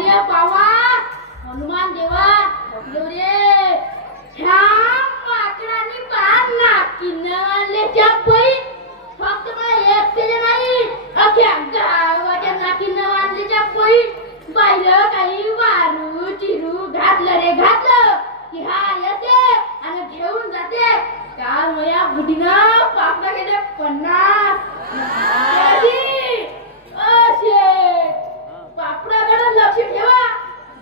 रे बाबा हनुमान देवा बघलो रे ह्या माकडानी पान नाकीनलेच्या पै फक्त मला एकटेच नाही अख्या गावाच्या नाकीनं आणलेच्या पै बाहेर काही वारू चिरू घातलं रे घातलं की हा येते आणि घेऊन जाते काल मया बुडीनं पापडा गेले 50 पापडाकडे लक्ष ठेवा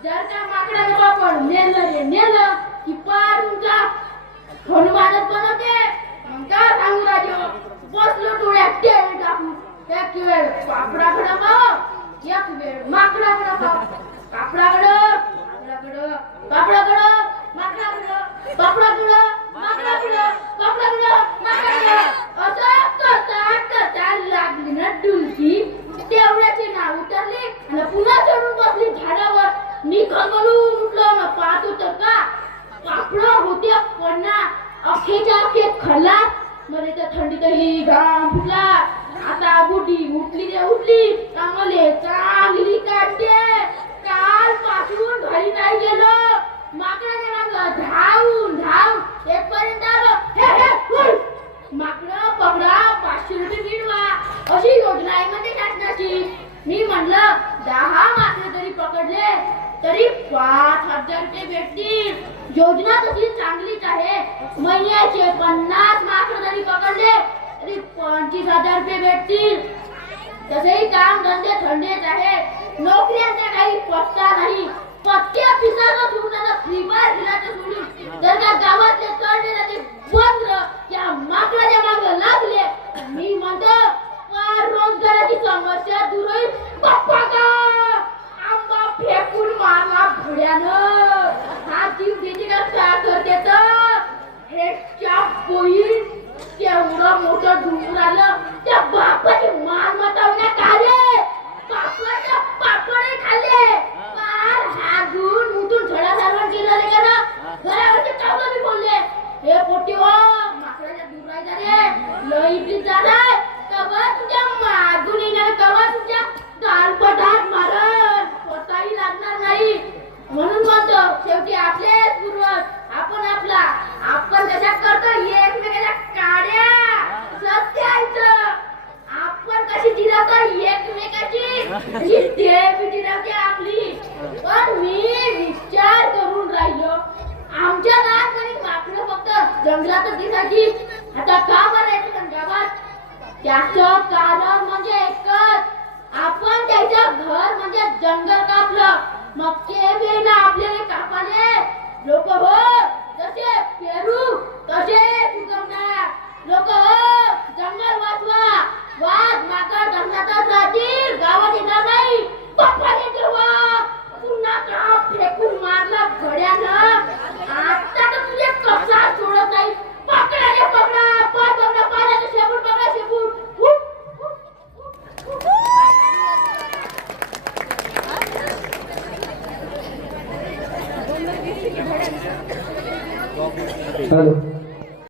जर का माकडाने पापड नेलं रे नेलं की पार तुमचा हनुमानच बनवते मग काय सांगू राजो बसलो डोळ्यात टेळ टाकून एक वेळ पापडाकडे पाव एक वेळ माकडाकडे पाव पापडाकडे पापडाकडे पापडाकडे माकडाकडे पापडाकडे माकडाकडे पापडाकडे माकडाकडे असं करता करता लागली ना डुलकी तेवढ्याचे नाव उतरले आणि पुन्हा चढून बसली झाडावर मी खळबळून उठलो ना पाहत होतं का पापड होते पन्ना अखेच्या अखे खल्लास मध्ये त्या थंडीतही घाम फुटला आता बुडी उठली रे उठली चांगले चांगली काढते काल पासून घरी नाही गेलो माकडाने मागं धावून धाव एक पर्यंत आलो हे हे माकडं पकडा 500 रुपये मिळवा अशी योजना आहे मध्ये शासनाची मी म्हणलं 10 माकडे जरी पकडले तरी 5000 रुपये भेटतील योजना तशी चांगलीच आहे महिन्याचे 50 माकडे जरी पकडले तरी 25000 रुपये भेटतील तसेही काम धंदे थंडेच आहे नोकऱ्यांचा काही पत्ता नाही पत्त्या पिसाला सोडून फ्री फायर खेळायचं सोडून जर का गावातले चढले ना ते बंद त्या माकडाच्या मागे लागले मी म्हणतो रोजगाराची समस्या दूर होईल बाप्पा का आंबा फेकून मारला भुड्यानं हा जीव देते का काय करते तर हेच्या पोई तेवढं मोठं डुंगर आलं त्या बापाची मालमत्ता होण्या खाले बापाच्या पापडे खाल्ले पार हागून मुठून झडा सारवण केलं रे का ना घरावरचे कावलं मी बोलले हे पोटी हो माकडाच्या दूर राहायचा रे लई प्लीज जाणार कवा तुझ्या मागून येणार कवा तुझ्या गालपटात मारल स्वतःही लागणार नाही म्हणून म्हणतो शेवटी आपलेच पूर्वज आपण आपला आपण कशा करतो एकमेकाच्या काड्या सत्याचं आपण कशी जिरवतो एकमेकाची ते बी जिरवते आपली पण मी विचार करून राहिलो आमच्या लहानपणी माकडं फक्त जंगलातच दिसायची आता का बरं येते गावात त्याचं कारण म्हणजे एकच आपण त्याचं घर म्हणजे जंगल कापलं मग ते बी ना आपल्याला कापाले लोक हो तसे पेरू तसे चुकवणार लोक हो जंगल वाचवा वाघ माकड जंगलातच राहतील गावात येणार नाही पप्पाने तेव्हा पुन्हा का फेकून मारला घड्यानं आता तर तुझे कसा सोडत नाही पकडा रे पकडा पाय पकडा पाण्याचं शेपूट पकडा शेपूट Halo.